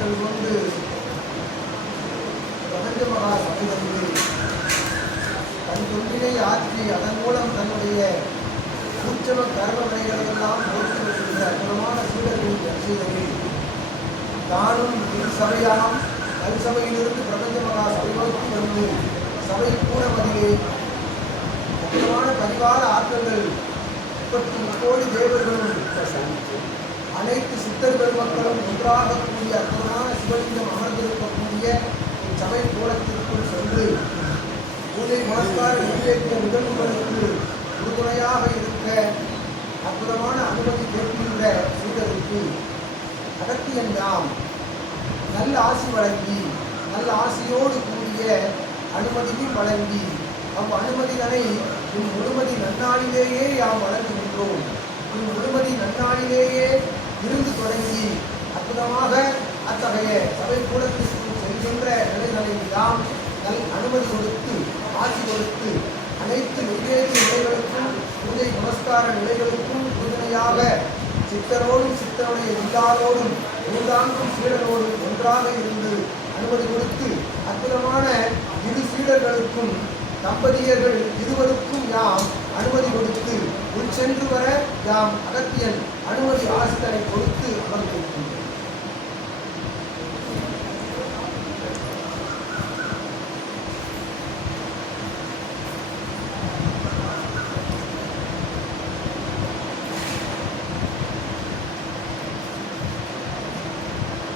நாட்கள் கொண்டு பிரபஞ்ச மகா சபை வந்து தன் தொண்டினை ஆற்றி அதன் மூலம் தன்னுடைய சூட்சம கர்மவினைகளெல்லாம் பொறுத்து வருகின்ற அற்புதமான சீடர்களின் வரிசைகளில் தானும் இரு சபையாம் கல்சபையிலிருந்து பிரபஞ்ச மகா சபை நோக்கி வந்து சபை கூடமதிலே அற்புதமான பரிவார ஆற்றல்கள் 30 கோடி தேவர்களும் அனைத்து சித்தர் பெருமக்களும் ஒன்றாக கூடிய அற்புதமான சிவலிங்கம் அமர்ந்திருக்கக்கூடிய சபை கோலத்திற்குள் சென்று பூஜை நமஸ்கார நிறைவேற்றிய நிகழ்வுகளுக்கு உறுதுணையாக இருக்க அற்புதமான அனுமதி கேட்கின்ற சீடருக்கு அகத்தியன் யாம் நல்ல ஆசி வழங்கி நல்ல ஆசியோடு கூடிய அனுமதியும் வழங்கி அனுமதிகளை உன் முழுமதி நன்னாளிலேயே யாம் வழங்குகின்றோம். உன் முழுமதி நன்னாளிலேயே இருந்து தொடங்கி அற்புதமாக அத்தகைய சபை கூடத்திற்கு செல்கின்ற நிலைகளை யாம் அனுமதி கொடுத்து ஆசி கொடுத்து அனைத்து நிவேதி நிலைகளுக்கும் பூஜை நமஸ்கார நிலைகளுக்கும் உறுதுணையாக சித்தரோடும் சித்தருடைய எல்லாரோடும் மூன்றாங்கும் சீடரோடும் ஒன்றாக இருந்து அனுமதி கொடுத்து அற்புதமான இரு சீடர்களுக்கும் தம்பதியர்கள் இருவருக்கும் யாம் அனுமதி கொடுத்து உள் சென்று வர யாம் அகத்தியன் அனுமதி ஆசிரியரை கொடுத்து அமர்ந்திருக்கின்றோம்.